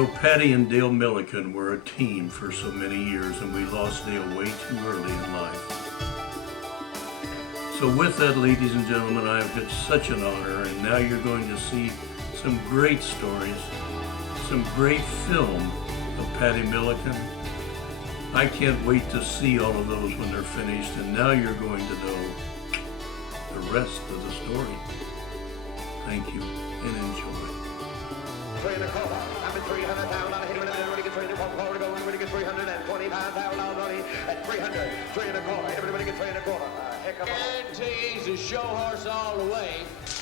know, Patty and Dale Milligan were a team for so many years, and we lost Dale way too early in life. So with that, ladies and gentlemen, I have had such an honor, and now you're going to see some great stories, some great film of Patty Milligan. I can't wait to see all of those when they're finished, and now you're going to know the rest of the story. Thank you, and enjoy. 3 and a quarter, I'm at 300,000 on a hit, and everybody gets 3 and a quarter, going, everybody gets 325,000 on money at 300, 3 and a quarter, everybody gets 3 and a quarter. Heck of a Guarantee he's a show horse all the way.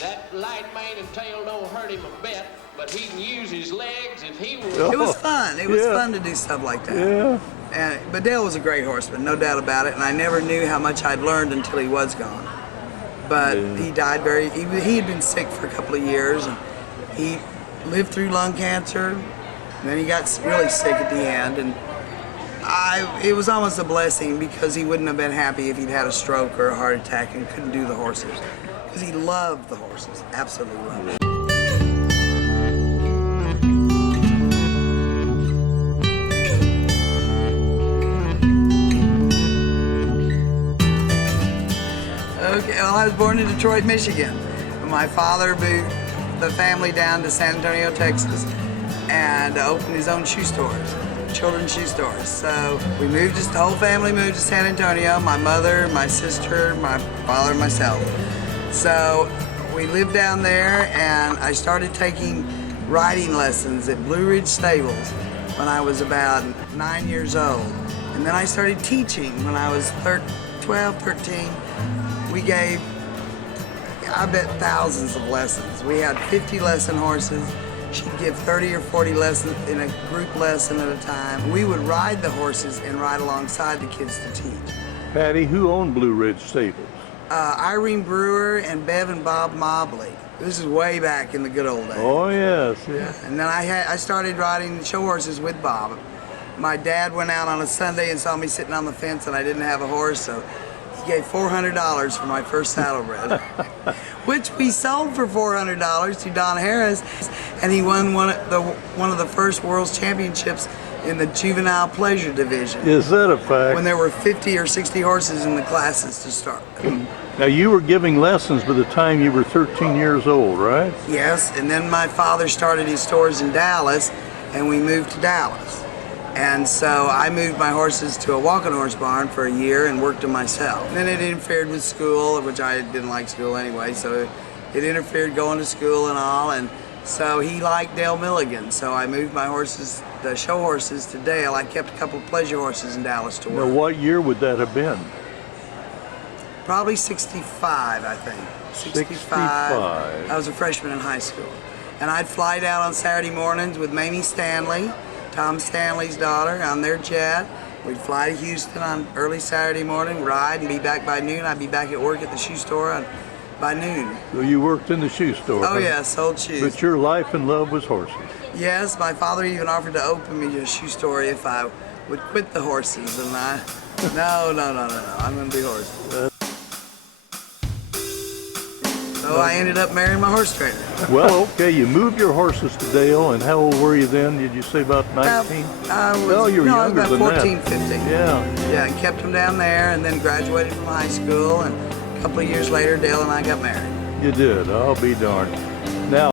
That light mane and tail don't hurt him a bit, but he can use his legs if he was. It was fun. It was fun to do stuff like that. Yeah. But Dale was a great horseman, no doubt about it, and I never knew how much I'd learned until he was gone. But he died he had been sick for a couple of years, and he lived through lung cancer, and then he got really sick at the end, and it was almost a blessing because he wouldn't have been happy if he'd had a stroke or a heart attack and couldn't do the horses, because he loved the horses, absolutely loved it. Okay, well, I was born in Detroit, Michigan. My father moved the family down to San Antonio, Texas, and opened his own shoe stores, children's shoe stores. So the whole family moved to San Antonio, my mother, my sister, my father, and myself. So we lived down there, and I started taking riding lessons at Blue Ridge Stables when I was about 9 years old. And then I started teaching when I was 12, 13. We gave, I bet, thousands of lessons. We had 50 lesson horses. She'd give 30 or 40 lessons in a group lesson at a time. We would ride the horses and ride alongside the kids to teach. Patty, who owned Blue Ridge Stables? Irene Brewer and Bev and Bob Mobley. This is way back in the good old days. Oh yes, yeah. And then I started riding show horses with Bob. My dad went out on a Sunday and saw me sitting on the fence, and I didn't have a horse, so he gave $400 for my first saddlebred, which we sold for $400 to Don Harris, and he won one of the first World's Championships in the juvenile pleasure division. Is that a fact? When there were 50 or 60 horses in the classes to start. Now you were giving lessons by the time you were 13 years old, right? Yes, and then my father started his stores in Dallas, and we moved to Dallas. And so I moved my horses to a walking horse barn for a year and worked them myself. Then it interfered with school, which I didn't like school anyway, so it interfered going to school and all, and so he liked Dale Milligan, so I moved my horses, the show horses, to Dale. I kept a couple of pleasure horses in Dallas to work. Now what year would that have been? Probably 65, I think. 65. I was a freshman in high school. And I'd fly down on Saturday mornings with Mamie Stanley, Tom Stanley's daughter, on their jet. We'd fly to Houston on early Saturday morning, ride, and be back by noon. I'd be back at work at the shoe store by noon. So you worked in the shoe store? Oh yeah, sold shoes. But your life and love was horses? Yes, my father even offered to open me a shoe store if I would quit the horses, and no, I'm gonna do horses. So I ended up marrying my horse trainer. Well, okay, you moved your horses to Dale, and how old were you then? Did you say about 19? You were younger I was about than 14, that. 15. Yeah. Yeah, and kept them down there, and then graduated from high school, and a couple of years later, Dale and I got married. You did, I'll be darned.